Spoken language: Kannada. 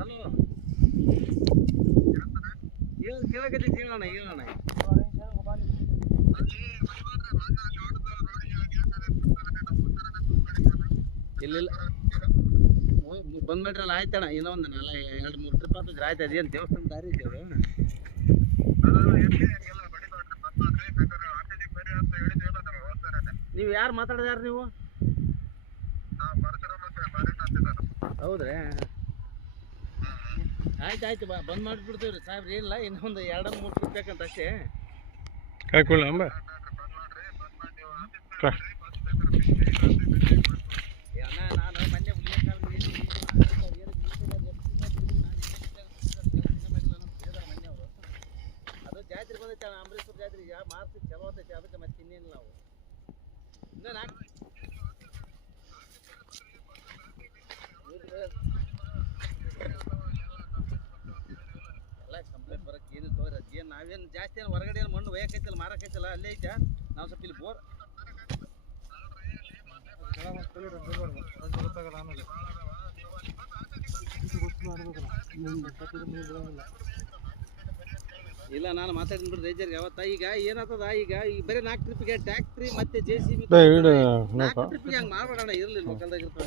ಹಲೋ ಕೇಳಕತ್ತಿ ಹೇಳೋಣ ಹೇಳೋಣ ಇಲ್ಲ ಬಂದ್ಬಿಟ್ರಲ್ಲ ಆಯ್ತಣ್ಣ ಇನ್ನೊಂದು 2-3 ಟ್ರಿಪ್ ಆಗ್ತದ್ರೆ ಆಯ್ತು ಅದೇನು ದೇವಸ್ಥಾನ ದಾರಿ ಇದ್ದೇವೆ ನೀವು ಯಾರು ಮಾತಾಡಿದಾರ ನೀವು ಹೌದ್ರಿ ಆಯ್ತು ಬಂದ್ ಮಾಡಿಬಿಡ್ತೀವಿ ಸಾಹೇಬ್ರಿ ಏನಿಲ್ಲ ಇನ್ನೊಂದು 2-3 ಟ್ರಿಪ್ ಬೇಕಂತ ಅಷ್ಟೇ ಕಾಯ್ಕೊಳ್ಳ ಅಂಬ ನಾನು ಮೊನ್ನೆ ಅದು ಜಾತ್ರೆ ಬಂದೈತೆ ಅಂಬರೀಶ್ವರ ಜಾತ್ರೆ ಮಾರ್ಚ್ ಚಲೋ ಆಗ್ತೈತೆ ಅದಕ್ಕೆ ಮತ್ತೆ ಇನ್ನೇನಿಲ್ಲ ನಾವು ಎಲ್ಲ ಕಂಪ್ಲೇಂಟ್ ಬರೋಕ್ಕೆ ಏನು ತೋರಿ ಅದೇನು ನಾವೇನು ಜಾಸ್ತಿ ಏನು ಹೊರಗಡೆ ಏನು ಮಣ್ಣು ಒಯ್ಯಕೈತಿಲ್ಲ ಮಾರಕೈತಿಲ್ಲ ಅಲ್ಲೇ ಐತೆ ನಾವು ಸ್ವಲ್ಪ ಇಲ್ಲಿ ಬೋರ್ ಇಲ್ಲ ನಾನು ಮಾತಾಡಿದ್ ಬಿಡ್ರಿ ರೈತರಿಗೆ ಅವತ್ತ ಈಗ ಏನಾಗ್ತದ ಈಗ ಬರೀ 4 ಟ್ರಿಪ್ಗೆ ಟ್ಯಾಕ್ಟ್ರಿ ಮತ್ತೆ JCB 4 ಟ್ರಿಪ್ಗೆ ಹಂಗೆ ಮಾಡ್ಬೇಡಣ ಇರಲಿ ಲೋಕಲ್ದಾಗ ಇರ್ತದೆ